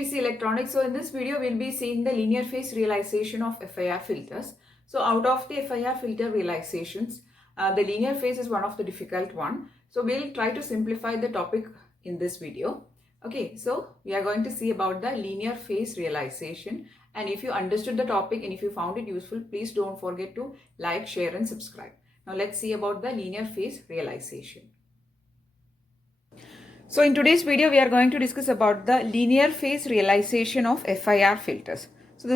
EC Electronics. So in this video, we'll be seeing the linear phase realization of FIR filters. So out of the FIR filter realizations, the linear phase is one of the difficult one. So we'll try to simplify the topic in this video. Okay, so we are going to see about the linear phase realization. And if you understood the topic and if you found it useful, please don't forget to like, share and subscribe. Now let's see about the linear phase realization. So in today's video, we are going to discuss about the linear phase realization of FIR filters. So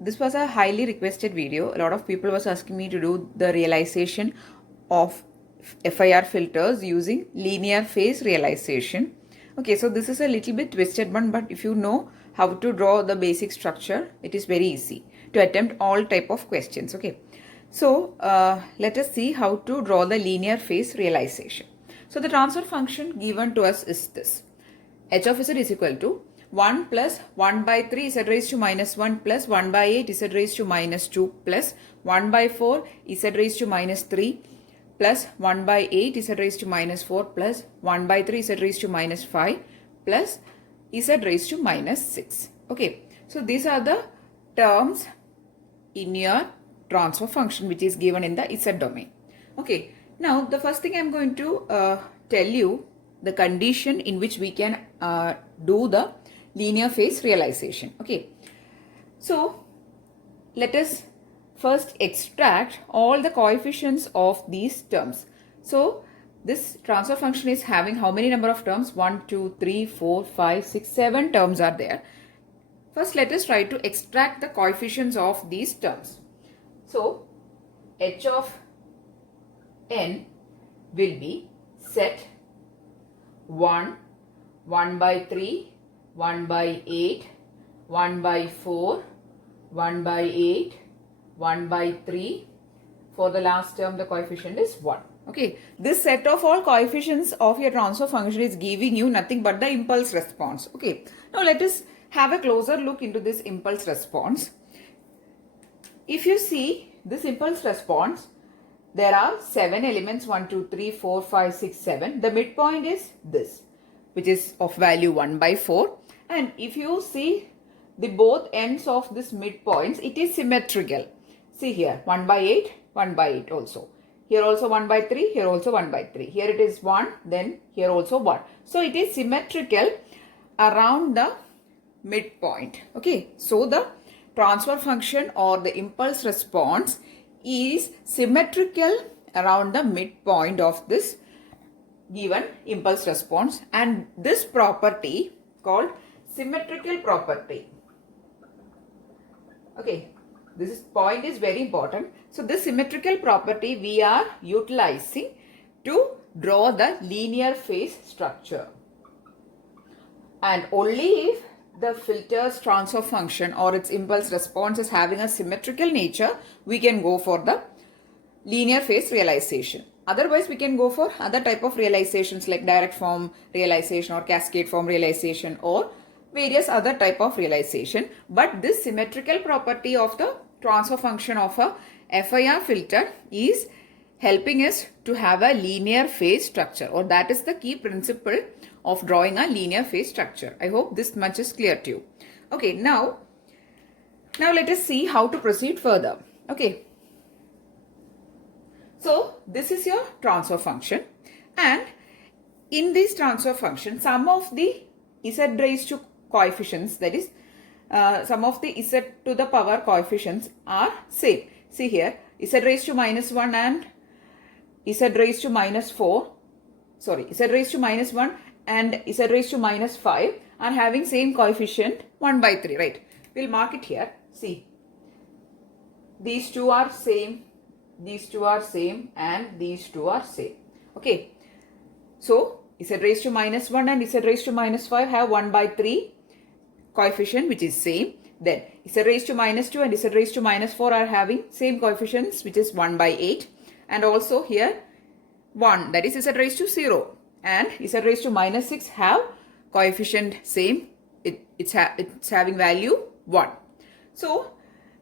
this was a highly requested video. A lot of people was asking me to do the realization of FIR filters using linear phase realization. Okay, so this is a little bit twisted one, but if you know how to draw the basic structure, it is very easy to attempt all type of questions. Okay, so let us see how to draw the linear phase realization. So the transfer function given to us is this. H of z is equal to 1 plus 1 by 3 z raised to minus 1 plus 1 by 8 z raised to minus 2 plus 1 by 4 z raised to minus 3 plus 1 by 8 z raised to minus 4 plus 1 by 3 z raised to minus 5 plus z raised to minus 6. Okay, so these are the terms in your transfer function which is given in the z domain. Okay. Now, the first thing I am going to tell you the condition in which we can do the linear phase realization. Okay. So, let us first extract all the coefficients of these terms. So, this transfer function is having how many number of terms? 1, 2, 3, 4, 5, 6, 7 terms are there. First, let us try to extract the coefficients of these terms. So, h of n will be set 1, 1 by 3, 1 by 8, 1 by 4, 1 by 8, 1 by 3. For the last term, the coefficient is 1. Okay, this set of all coefficients of your transfer function is giving you nothing but the impulse response. Okay, now let us have a closer look into this impulse response. If you see this impulse response, there are 7 elements 1, 2, 3, 4, 5, 6, 7. The midpoint is this, which is of value 1 by 4. And if you see the both ends of this midpoints, it is symmetrical. See here 1 by 8, 1 by 8 also. Here also 1 by 3, here also 1 by 3. Here it is 1, then here also 1. So it is symmetrical around the midpoint. Okay, so the transfer function or the impulse response is symmetrical around the midpoint of this given impulse response, and this property called symmetrical property. Okay, this point is very important. So this symmetrical property we are utilizing to draw the linear phase structure, and only if the filter's transfer function or its impulse response is having a symmetrical nature, we can go for the linear phase realization. Otherwise, we can go for other type of realizations like direct form realization or cascade form realization or various other type of realization. But this symmetrical property of the transfer function of a FIR filter is helping us to have a linear phase structure, or that is the key principle of drawing a linear phase structure. I hope this much is clear to you. Okay, now let us see how to proceed further. Okay, so this is your transfer function, and in this transfer function, some of the z raised to coefficients, that is some of the z to the power coefficients are same. See here, z raised to minus 1 and z raised to minus 4, sorry, z raised to minus 1 and z raised to minus 5 are having same coefficient 1 by 3, right? We'll mark it here. See, these two are same, these two are same, and these two are same. Okay, so z raised to minus 1 and z raised to minus 5 have 1 by 3 coefficient which is same. Then z raised to minus 2 and z raised to minus 4 are having same coefficients which is 1 by 8, and also here 1, that is z raised to 0, and z raised to minus 6 have coefficient same, it's having value 1. So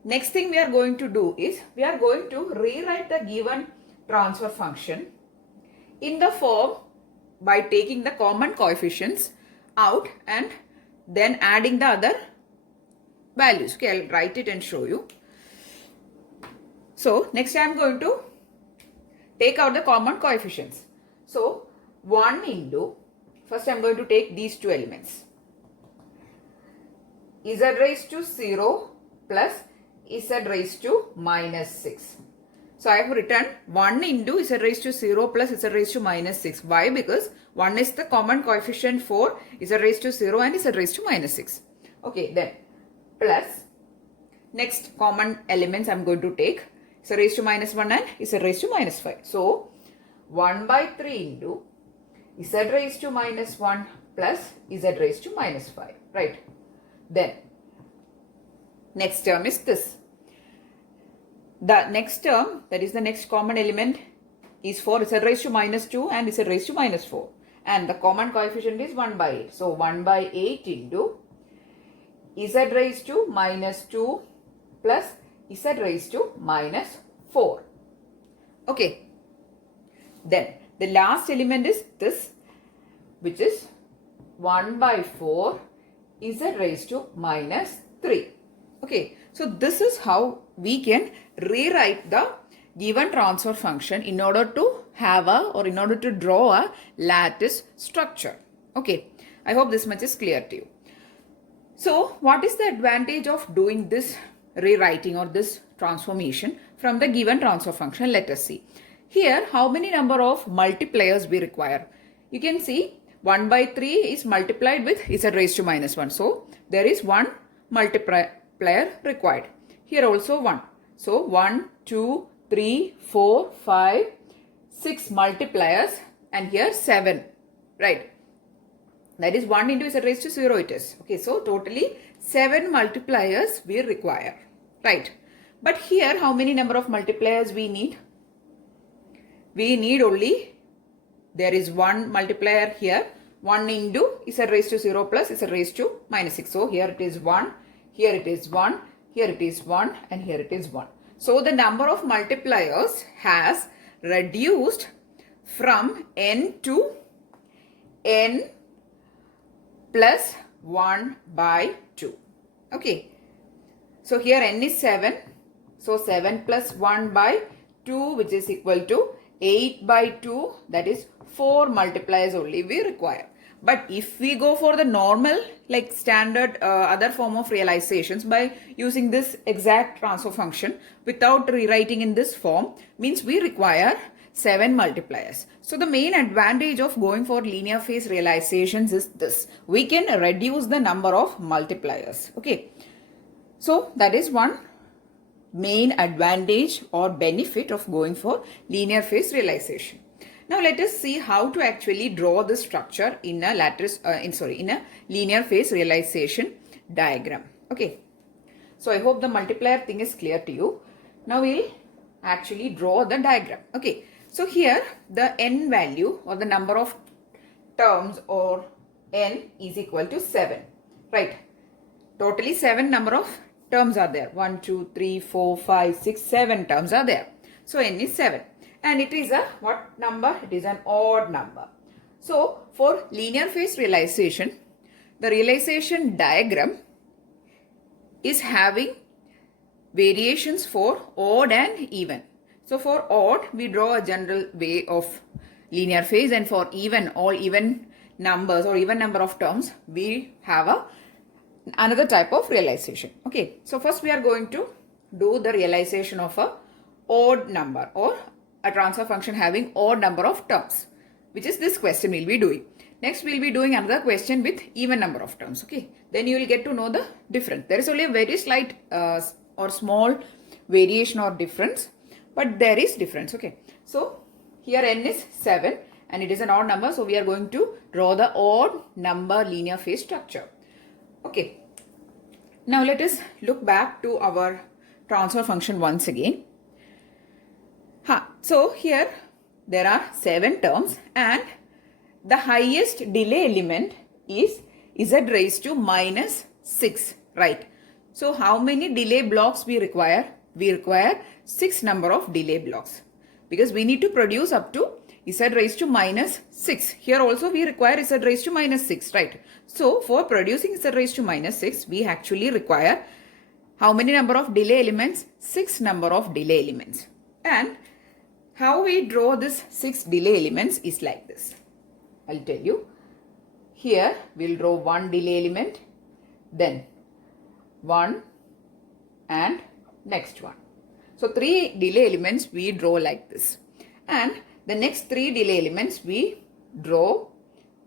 next thing we are going to do is we are going to rewrite the given transfer function in the form by taking the common coefficients out and then adding the other values. Okay, I'll write it and show you. So next I am going to take out the common coefficients. So 1 into, first I am going to take these two elements. Z raised to 0 plus Z raised to minus 6. So I have written 1 into Z raised to 0 plus Z raised to minus 6. Why? Because 1 is the common coefficient for Z raised to 0 and Z raised to minus 6. Okay, then plus next common elements I am going to take Z raised to minus 1 and Z raised to minus 5. So 1 by 3 into Z raised to minus 1 plus Z raised to minus 5. Right. Then next term is this. The next term, that is the next common element, is for Z raised to minus 2 and Z raised to minus 4. And the common coefficient is 1 by 8. So 1 by 8 into Z raised to minus 2 plus Z raised to minus 4. Okay. Then the last element is this, which is 1 by 4 Z raised to minus 3. Okay. So this is how we can rewrite the given transfer function in order to have in order to draw a lattice structure. Okay. I hope this much is clear to you. So what is the advantage of doing this rewriting or this transformation from the given transfer function? Let us see. Here, how many number of multipliers we require? You can see 1 by 3 is multiplied with Z raised to minus 1. So there is one multiplier required. Here also 1. So 1, 2, 3, 4, 5, 6 multipliers and here 7. Right. That is 1 into Z raised to 0 it is. Okay. So totally 7 multipliers we require. Right. But here how many number of multipliers we need? We need only, there is one multiplier here, 1 into Z raised to 0 plus Z raised to minus 6. So here it is 1, here it is 1, here it is 1 and here it is 1. So the number of multipliers has reduced from n to n plus 1 by 2. Okay. So here n is 7. So 7 plus 1 by 2, which is equal to 8 by 2, that is 4 multipliers only we require. But if we go for the normal, like standard other form of realizations by using this exact transfer function without rewriting in this form, means we require 7 multipliers. So the main advantage of going for linear phase realizations is this. We can reduce the number of multipliers. Okay. So that is one main advantage or benefit of going for linear phase realization. Now let us see how to actually draw the structure in a in a linear phase realization diagram. Okay. So I hope the multiplier thing is clear to you. Now we'll actually draw the diagram. Okay. So here the n value or the number of terms or n is equal to 7. Right. Totally 7 number of terms are there. 1, 2, 3, 4, 5, 6, 7 terms are there. So n is 7. And it is a what number? It is an odd number. So for linear phase realization, the realization diagram is having variations for odd and even. So for odd, we draw a general way of linear phase, and for even, all even numbers or even number of terms, we have another type of realization. Okay. So first we are going to do the realization of a odd number or a transfer function having odd number of terms, which is this question we'll be doing. Next we'll be doing another question with even number of terms. Okay. Then you will get to know the difference. There is only a very slight or small variation or difference, but there is difference. Okay. So here n is 7 and it is an odd number. So we are going to draw the odd number linear phase structure. Okay. Now let us look back to our transfer function once again. So here there are 7 terms and the highest delay element is Z raised to minus 6, right? So how many delay blocks we require? We require 6 number of delay blocks because we need to produce up to z raised to minus 6. Here also we require z raised to minus 6, right? So for producing z raised to minus 6, we actually require how many number of delay elements? 6 number of delay elements. And how we draw this 6 delay elements is like this. I'll tell you. Here we'll draw one delay element, then one and next one. So 3 delay elements we draw like this. And the next 3 delay elements we draw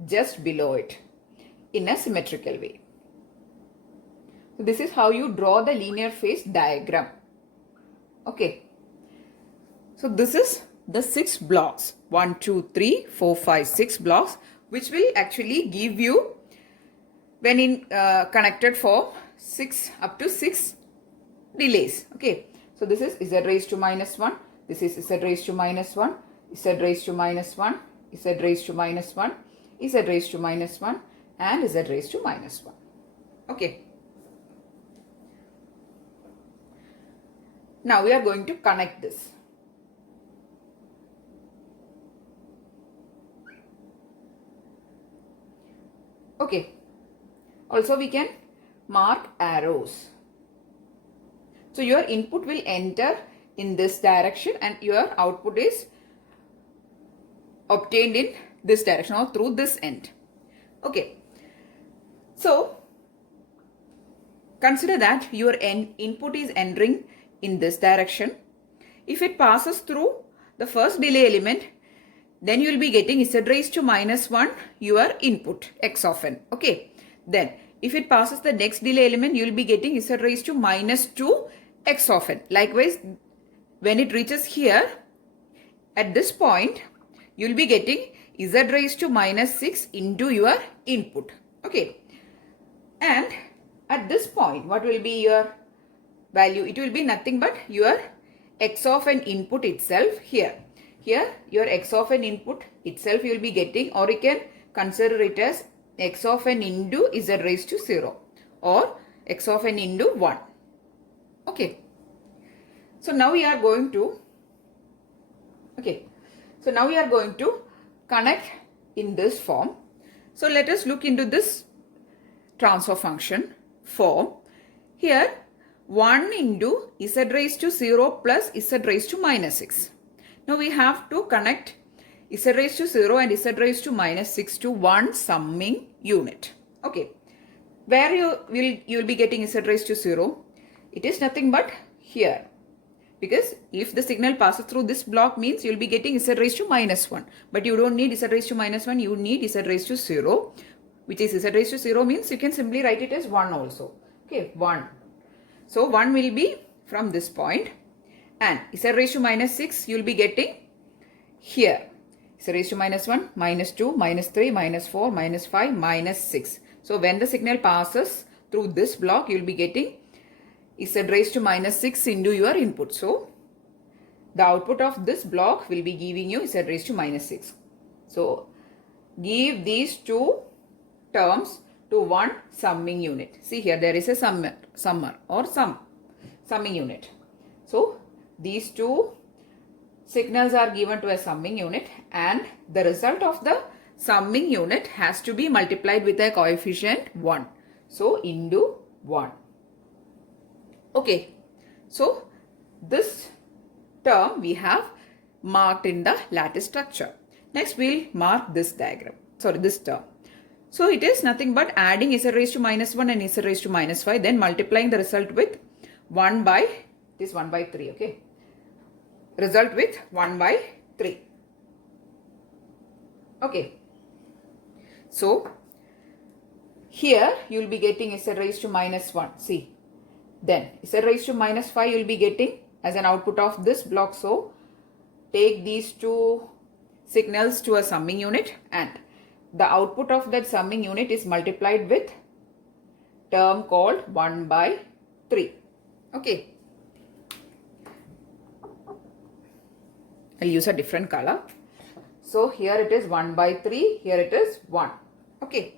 just below it in a symmetrical way. So this is how you draw the linear phase diagram. Okay. So this is the 6 blocks. 1, 2, 3, 4, 5, 6 blocks, which will actually give you when in connected for 6 up to 6 delays. Okay. So this is z raised to minus 1. This is z raised to minus 1. Z raised to minus 1. Z raised to minus 1. Z raised to minus 1. And z raised to minus 1. Okay. Now we are going to connect this. Okay. Also we can mark arrows. So your input will enter in this direction and your output is obtained in this direction or through this end. Okay. So consider that your input is entering in this direction. If it passes through the first delay element, then you will be getting z raised to minus 1 your input x of n. Okay. Then if it passes the next delay element, you will be getting z raised to minus 2 x of n. Likewise, when it reaches here, at this point, you will be getting z raised to minus 6 into your input. Okay. And at this point, what will be your value? It will be nothing but your x of an input itself here. Here, your x of an input itself you will be getting, or you can consider it as x of n into z raised to 0 or x of n into 1. Okay. So now we are going to connect in this form. So let us look into this transfer function form. Here 1 into z raised to 0 plus z raised to minus 6. Now we have to connect z raised to 0 and z raised to minus 6 to one summing unit. Okay. Where you will be getting z raised to 0? It is nothing but here. Because if the signal passes through this block means you will be getting z raised to minus 1. But you don't need z raised to minus 1. You need z raised to 0. Which is z raised to 0 means you can simply write it as 1 also. Okay. 1. So 1 will be from this point. And z raised to minus 6 you will be getting here. Z raised to minus 1, minus 2, minus 3, minus 4, minus 5, minus 6. So when the signal passes through this block, you will be getting z raised to minus 6 into your input. So the output of this block will be giving you z raised to minus 6. So give these two terms to one summing unit. See here there is a summing unit. So these two signals are given to a summing unit and the result of the summing unit has to be multiplied with a coefficient 1. So into 1. Okay. So this term we have marked in the lattice structure. Next we'll mark this diagram. Sorry, this term. So it is nothing but adding z raised to minus 1 and z raised to minus 5, then multiplying the result with 1 by 3. Okay. Result with 1 by 3. Okay. So here you will be getting z raised to minus 1. See. Then z raised to minus 5 you will be getting as an output of this block. So take these two signals to a summing unit and the output of that summing unit is multiplied with term called 1 by 3. Okay. I'll use a different color. So here it is 1 by 3. Here it is 1. Okay.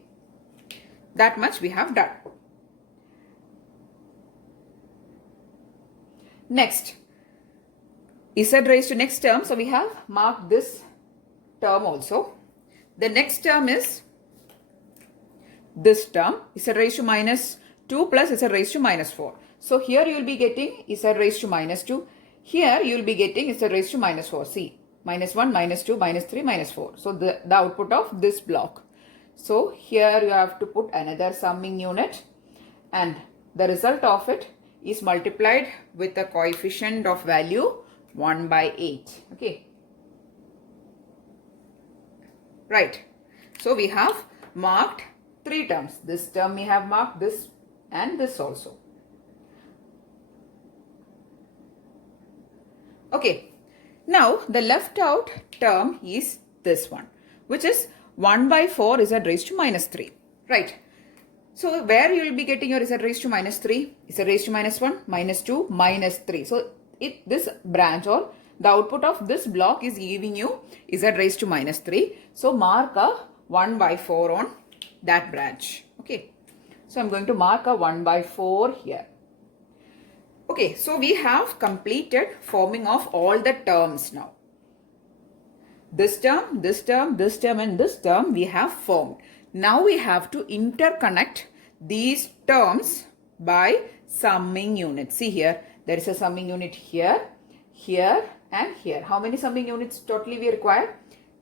That much we have done. Next. Z raised to next term. So we have marked this term also. The next term is this term, z raised to minus 2 plus z raised to minus 4. So here you will be getting z raised to minus 2. Here you will be getting z raised to minus 4. See, minus 1, minus 2, minus 3, minus 4. So the output of this block. So here you have to put another summing unit, and the result of it is multiplied with a coefficient of value 1 by 8. Okay. Right. So we have marked 3 terms. This term we have marked, this and this also. Okay. Now the left out term is this one, which is 1 by 4 z raised to minus 3. Right. So where you will be getting your z raised to minus 3, z raised to minus 1, minus 2, minus 3. So this branch or the output of this block is giving you z raised to minus 3. So mark a 1 by 4 on that branch. Okay. So I'm going to mark a 1 by 4 here. Okay. So we have completed forming of all the terms now. This term, this term, this term and this term we have formed. Now we have to interconnect these terms by summing units. See here, there is a summing unit here, here and here. How many summing units totally we require?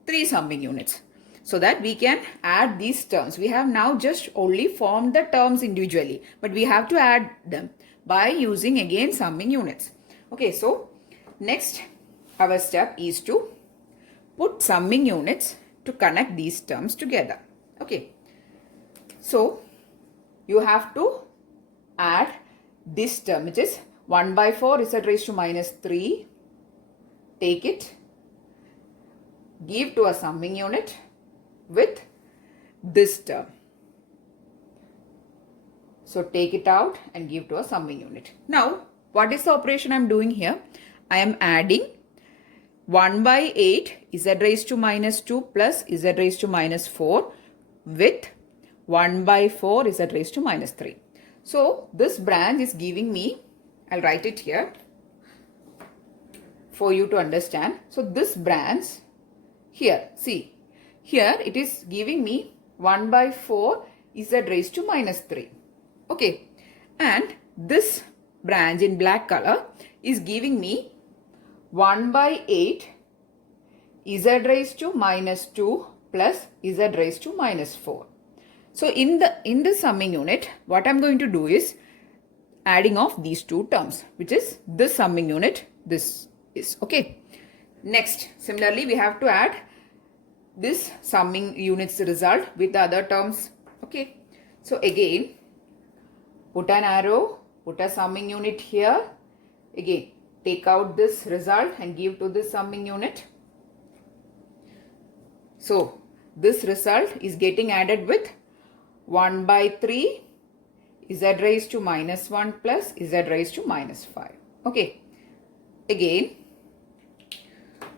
3 summing units. So that we can add these terms. We have now just only formed the terms individually, but we have to add them by using again summing units. Okay, so next our step is to put summing units to connect these terms together. Okay, so you have to add this term, which is 1 by 4 z raised to minus 3. Take it, give to a summing unit with this term. So take it out and give to a summing unit. Now, what is the operation I am doing here? I am adding 1 by 8 z raised to minus 2 plus z raised to minus 4 with 1 by 4 z raised to minus 3. So this branch is giving me, I'll write it here for you to understand. So this branch here, see, here it is giving me 1 by 4 z raised to minus 3. Okay, and this branch in black color is giving me 1 by 8 z raised to minus 2 plus z raised to minus 4. So in the summing unit, what I'm going to do is adding of these two terms, which is this summing unit, this is okay. Next, similarly, we have to add this summing unit's result with the other terms. Okay, so again, put an arrow, put a summing unit here. Again, take out this result and give to this summing unit. So this result is getting added with 1 by 3 z raised to minus 1 plus z raised to minus 5. Okay. Again,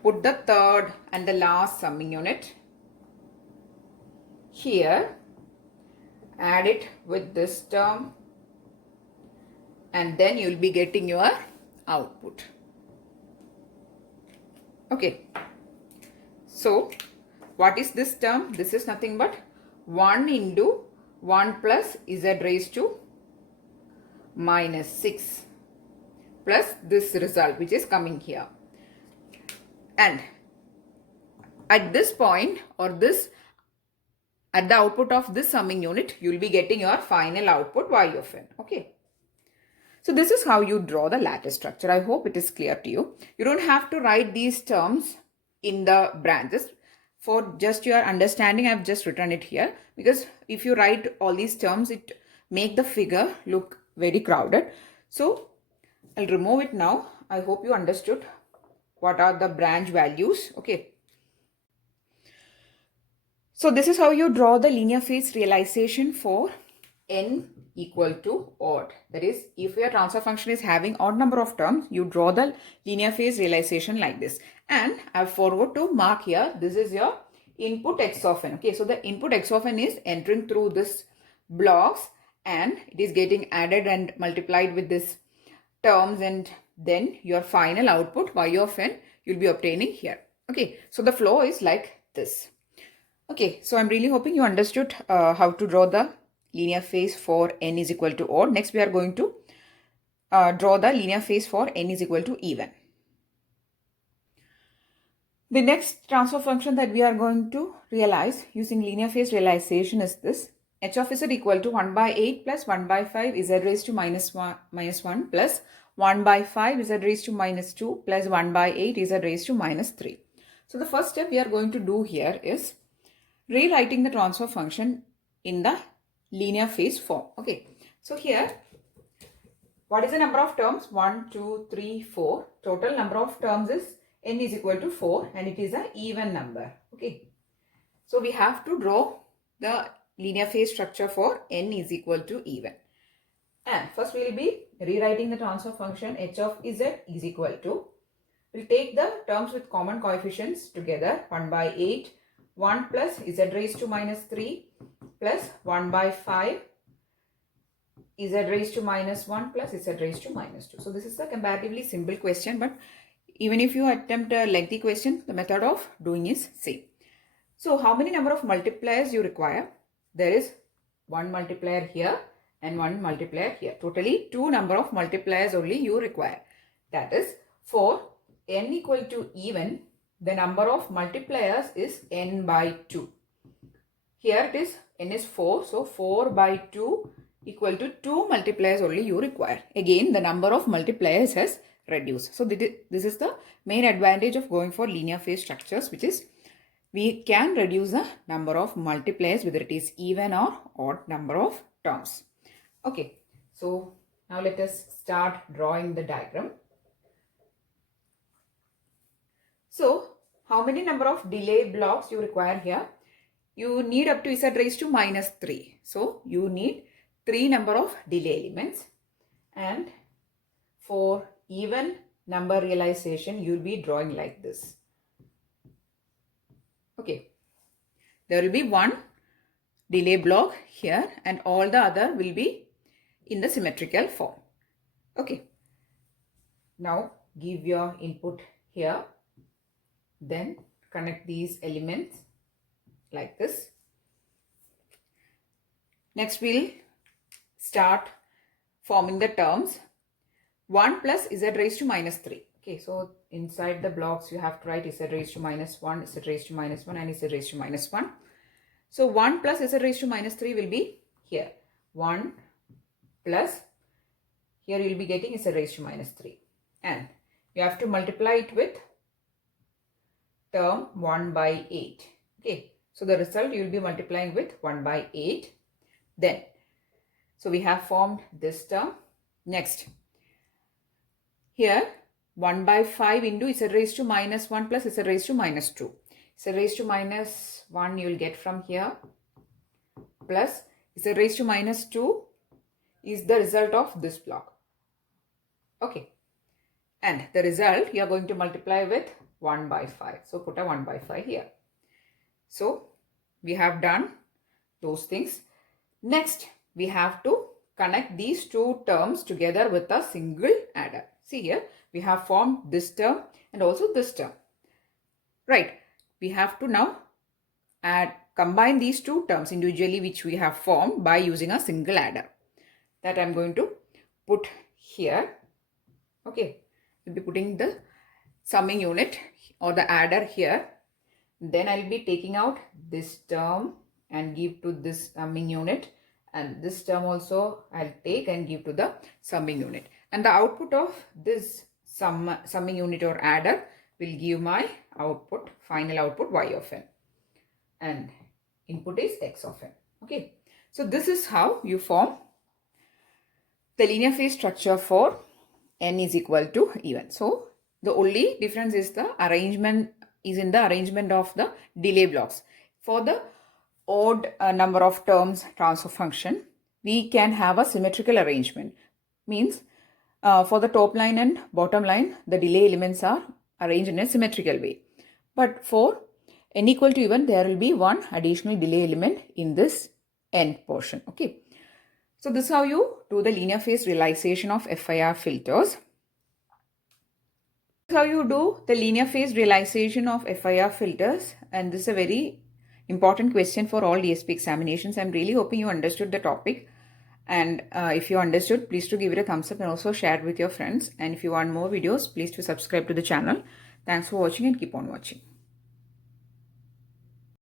put the third and the last summing unit here. Add it with this term. And then you will be getting your output. Okay. So, what is this term? This is nothing but 1 into 1 plus z raised to minus 6 plus this result which is coming here. And at this point or this, at the output of this summing unit, you will be getting your final output y of n. Okay. So this is how you draw the lattice structure. I hope it is clear to you. You don't have to write these terms in the branches. For just your understanding, I have just written it here, because if you write all these terms, it make the figure look very crowded. So I'll remove it now. I hope you understood what are the branch values. Okay. So this is how you draw the linear phase realization for n equal to odd. That is, if your transfer function is having odd number of terms, you draw the linear phase realization like this. And I forward to mark here, this is your input x of n. Okay, so the input x of n is entering through this blocks and it is getting added and multiplied with this terms, and then your final output y of n you'll be obtaining here. Okay, so the flow is like this. Okay, so I'm really hoping you understood how to draw the linear phase for n is equal to odd. Next, we are going to draw the linear phase for n is equal to even. The next transfer function that we are going to realize using linear phase realization is this. H of z equal to 1 by 8 plus 1 by 5 z raised to minus 1 plus 1 by 5 z raised to minus 2 plus 1 by 8 z raised to minus 3. So the first step we are going to do here is rewriting the transfer function in the linear phase form. Okay, so here what is the number of terms? 1, 2, 3, 4. Total number of terms is n is equal to 4 and it is an even number. Okay, so we have to draw the linear phase structure for n is equal to even. And first we will be rewriting the transfer function h of z is equal to, we'll take the terms with common coefficients together, 1 by 8, 1 plus z raised to minus 3 plus 1 by 5 z raised to minus 1 plus z raised to minus 2. So this is a comparatively simple question, but even if you attempt a lengthy question, the method of doing is same. So how many number of multipliers you require? There is one multiplier here and one multiplier here. Totally two number of multipliers only you require. That is, for n equal to even, the number of multipliers is n by 2. Here it is, n is 4, so 4 by 2 equal to 2 multipliers only you require. Again, the number of multipliers has reduced. So this is the main advantage of going for linear phase structures, which is we can reduce the number of multipliers, whether it is even or odd number of terms. Okay, so now let us start drawing the diagram. So how many number of delay blocks you require here? You need up to z raised to minus 3. So you need 3 number of delay elements, and for even number realization you will be drawing like this. Okay, there will be one delay block here and all the other will be in the symmetrical form. Okay, now give your input here, then connect these elements like this. Next we'll start forming the terms 1 plus z raised to minus 3. Okay, so inside the blocks you have to write z raised to minus 1, z raised to minus 1 and z raised to minus 1. So 1 plus z raised to minus 3 will be here. 1 plus, here you will be getting z raised to minus 3. And you have to multiply it with term 1 by 8. Okay, so the result you will be multiplying with 1 by 8. Then, so we have formed this term. Next, here 1 by 5 into z raised to minus 1 plus z raised to minus 2. Z raised to minus 1 you will get from here, plus z raised to minus 2 is the result of this block. Okay, and the result you are going to multiply with 1 by 5. So put a 1 by 5 here. So we have done those things. Next, we have to connect these two terms together with a single adder. See here, we have formed this term and also this term. Right, we have to now combine these two terms individually, which we have formed by using a single adder. That I am going to put here. Okay, we'll be putting the summing unit or the adder here. Then I'll be taking out this term and give to this summing unit, and this term also I'll take and give to the summing unit. And the output of this summing unit or adder will give my output, final output y of n, and input is x of n. Okay, so this is how you form the linear phase structure for n is equal to even. So the only difference is the arrangement is in the arrangement of the delay blocks. For the odd number of terms transfer function, we can have a symmetrical arrangement. Means for the top line and bottom line, the delay elements are arranged in a symmetrical way. But for n equal to even, there will be one additional delay element in this n portion. Okay, so this is how you do the linear phase realization of FIR filters. How you do the linear phase realization of FIR filters, and this is a very important question for all DSP examinations. I'm really hoping you understood the topic, and if you understood, please to give it a thumbs up and also share it with your friends. And if you want more videos, please to subscribe to the channel. Thanks for watching and keep on watching.